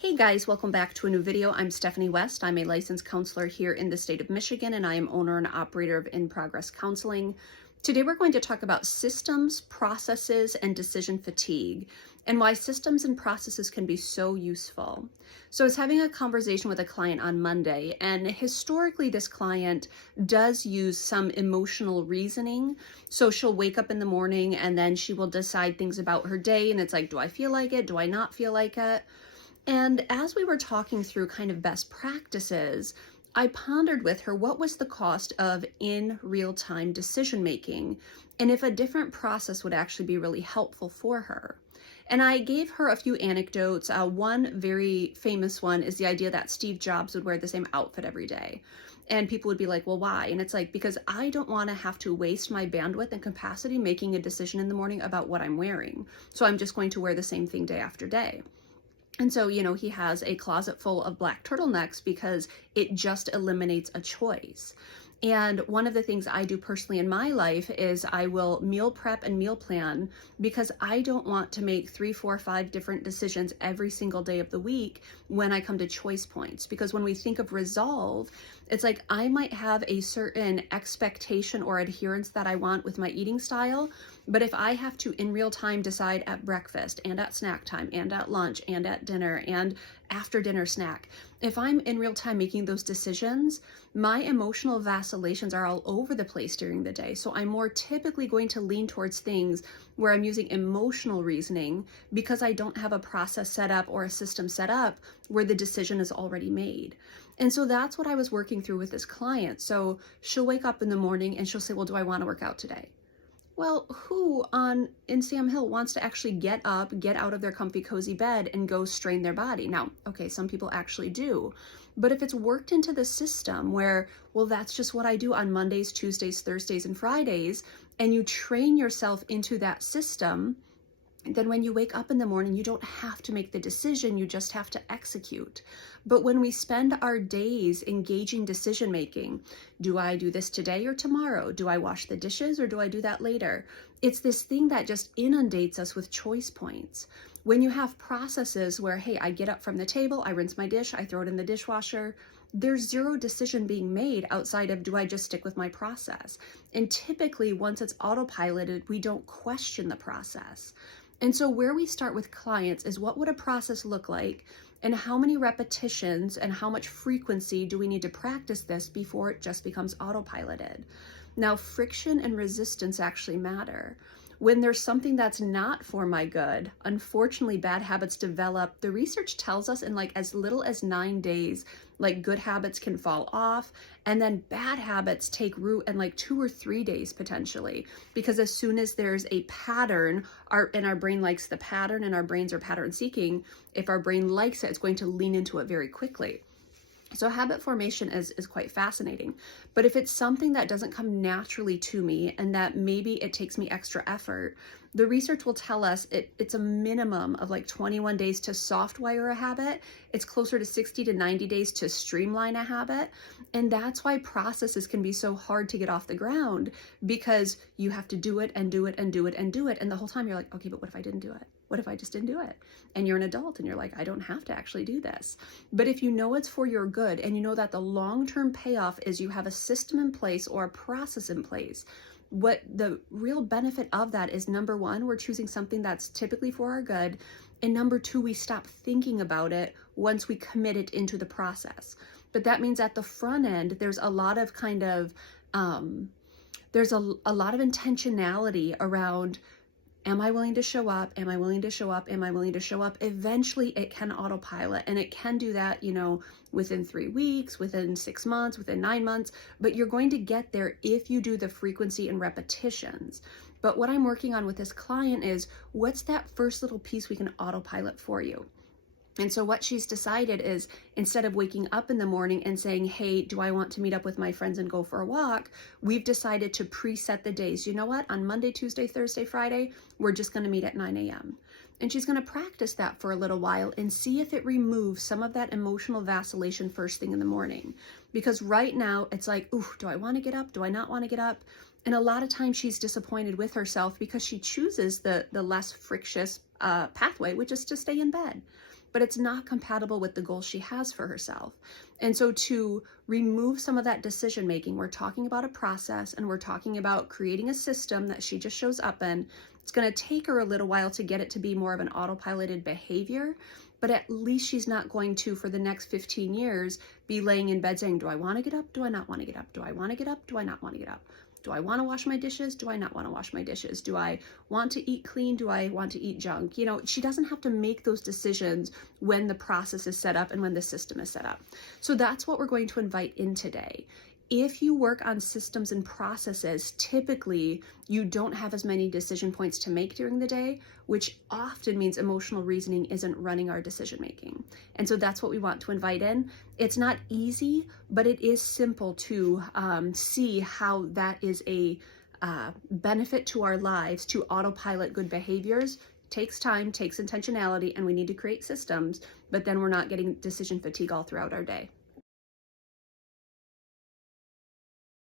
Hey guys, welcome back to a new video. I'm Stephanie West. I'm a licensed counselor here in the state of Michigan, and I am owner and operator of In Progress Counseling. Today we're going to talk about systems, processes, and decision fatigue, and why systems and processes can be so useful. So I was having a conversation with a client on Monday, and historically this client does use some emotional reasoning. So she'll wake up in the morning and then she will decide things about her day, and it's like, do I feel like it? Do I not feel like it? And as we were talking through kind of best practices, I pondered with her what was the cost of in real-time decision making and if a different process would actually be really helpful for her. And I gave her a few anecdotes. One very famous one is the idea that Steve Jobs would wear the same outfit every day. And people would be like, well, why? And it's like, because I don't want to have to waste my bandwidth and capacity making a decision in the morning about what I'm wearing. So I'm just going to wear the same thing day after day. And so, he has a closet full of black turtlenecks because it just eliminates a choice. And one of the things I do personally in my life is I will meal prep and meal plan because I don't want to make 3, 4, 5 different decisions every single day of the week when I come to choice points. Because when we think of resolve, it's like I might have a certain expectation or adherence that I want with my eating style, but if I have to in real time decide at breakfast and at snack time and at lunch and at dinner and after dinner snack, if I'm in real time making those decisions, my emotional vacillations are all over the place during the day. So I'm more typically going to lean towards things where I'm using emotional reasoning because I don't have a process set up or a system set up where the decision is already made. And so that's what I was working through with this client. So she'll wake up in the morning and she'll say, well, do I want to work out today? Well, who in Sam Hill wants to actually get up, get out of their comfy, cozy bed and go strain their body? Now, okay, some people actually do, but if it's worked into the system where, well, that's just what I do on Mondays, Tuesdays, Thursdays, and Fridays, and you train yourself into that system, then when you wake up in the morning, you don't have to make the decision, you just have to execute. But when we spend our days engaging decision making, do I do this today or tomorrow? Do I wash the dishes or do I do that later? It's this thing that just inundates us with choice points. When you have processes where, hey, I get up from the table, I rinse my dish, I throw it in the dishwasher, there's zero decision being made outside of, do I just stick with my process? And typically, once it's autopiloted, we don't question the process. And so where we start with clients is, what would a process look like and how many repetitions and how much frequency do we need to practice this before it just becomes autopiloted? Now, friction and resistance actually matter. When there's something that's not for my good, unfortunately, bad habits develop. The research tells us in like as little as 9 days, like good habits can fall off, and then bad habits take root in like 2 or 3 days potentially, because as soon as there's a pattern, our brain likes the pattern and our brains are pattern seeking. If our brain likes it, it's going to lean into it very quickly. So habit formation is quite fascinating, but if it's something that doesn't come naturally to me and that maybe it takes me extra effort, the research will tell us it's a minimum of like 21 days to softwire a habit. It's closer to 60 to 90 days to streamline a habit. And that's why processes can be so hard to get off the ground, because you have to do it and do it and do it and do it. And the whole time you're like, okay, but what if I didn't do it? What if I just didn't do it? And you're an adult and you're like, I don't have to actually do this. But if you know it's for your good and you know that the long-term payoff is you have a system in place or a process in place, what the real benefit of that is, number one, we're choosing something that's typically for our good. And number two, we stop thinking about it once we commit it into the process. But that means at the front end, there's a lot of kind of, there's a lot of intentionality around, am I willing to show up? Am I willing to show up? Am I willing to show up? Eventually it can autopilot, and it can do that, within 3 weeks, within 6 months, within 9 months, but you're going to get there if you do the frequency and repetitions. But what I'm working on with this client is, what's that first little piece we can autopilot for you? And so what she's decided is, instead of waking up in the morning and saying, hey, do I want to meet up with my friends and go for a walk? We've decided to preset the days. You know what? On Monday, Tuesday, Thursday, Friday, we're just going to meet at 9 a.m. And she's going to practice that for a little while and see if it removes some of that emotional vacillation first thing in the morning. Because right now it's like, ooh, do I want to get up? Do I not want to get up? And a lot of times she's disappointed with herself because she chooses the less frictious pathway, which is to stay in bed. but it's not compatible with the goals she has for herself. And so to remove some of that decision making, we're talking about a process and we're talking about creating a system that she just shows up in. It's going to take her a little while to get it to be more of an autopiloted behavior, but at least she's not going to, for the next 15 years, be laying in bed saying, do I want to get up? Do I not want to get up? Do I want to get up? Do I not want to get up? Do I want to wash my dishes? Do I not want to wash my dishes? Do I want to eat clean? Do I want to eat junk? You know, she doesn't have to make those decisions when the process is set up and when the system is set up. So that's what we're going to invite in today. If you work on systems and processes, typically you don't have as many decision points to make during the day, which often means emotional reasoning isn't running our decision making. And so that's what we want to invite in. It's not easy, but it is simple to see how that is a benefit to our lives to autopilot good behaviors. Takes time, takes intentionality, and we need to create systems, but then we're not getting decision fatigue all throughout our day.